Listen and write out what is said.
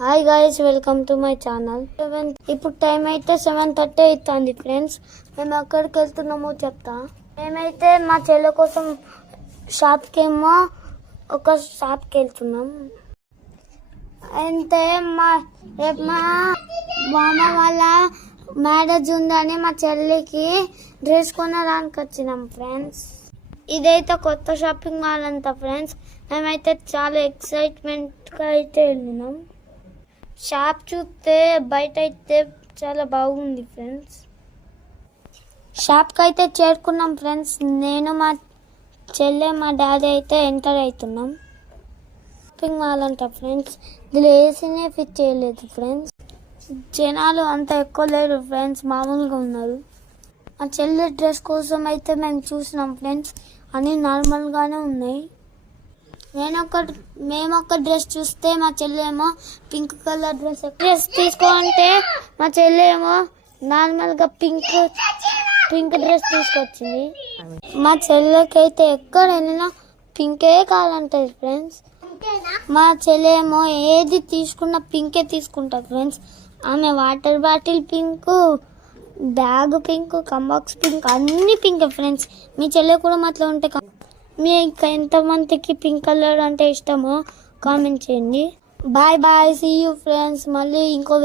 Hi guys, welcome to my channel. ఇప్పుడు time అయితే 7:30 అవుతుంది ఫ్రెండ్స్. మేము ఎక్కడికి వెళ్తున్నామో చెప్తా. మేమైతే మా చెల్లె కోసం షాప్కి వెళ్తున్నాం. అయితే రేపు మా మామ వాళ్ళ మ్యారేజ్ ఉందని మా చెల్లికి డ్రెస్ కొనడానికి వచ్చినాం ఫ్రెండ్స్. ఇదైతే కొత్త షాపింగ్ మాల్ అంతా ఫ్రెండ్స్. మేమైతే చాలా ఎక్సైట్మెంట్గా అయితే వెళ్ళినాం. షాప్ చూస్తే బయట అయితే చాలా బాగుంది ఫ్రెండ్స్. షాప్కి అయితే చేరుకున్నాం ఫ్రెండ్స్. నేను మా చెల్లె మా డాడీ అయితే ఎంటర్ అవుతున్నాం. షాపింగ్ మాల్ అంట ఫ్రెండ్స్. ఇందులో ఏసీనే ఫిట్ చేయలేదు ఫ్రెండ్స్. జనాలు అంత ఎక్కువ లేరు ఫ్రెండ్స్, మామూలుగా ఉన్నారు. మా చెల్లె డ్రెస్ కోసం అయితే మేము చూసినాం ఫ్రెండ్స్. అన్నీ నార్మల్గానే ఉన్నాయి. మేము ఒక డ్రెస్ చూస్తే మా చెల్లెమో పింక్ కలర్ డ్రెస్ తీసుకోవాలంటే మా చెల్లెమో నార్మల్గా పింక్ డ్రెస్ తీసుకొచ్చింది. మా చెల్లెకి అయితే ఎక్కడ వెళ్ళినా పింకే కావాలంటది ఫ్రెండ్స్. మా చెల్లెమో ఏది తీసుకున్నా పింకే తీసుకుంటారు ఫ్రెండ్స్. ఆమె water bottle pink, bag pink, compass box pink, అన్ని పింక్ ఫ్రెండ్స్. మీ చెల్లె కూడా అట్లా ఉంటే మీకు ఎంతమందికి పింక్ కలర్ అంటే ఇష్టమో కామెంట్ చేయండి. Bye bye, see you friends. మళ్ళీ ఇంకో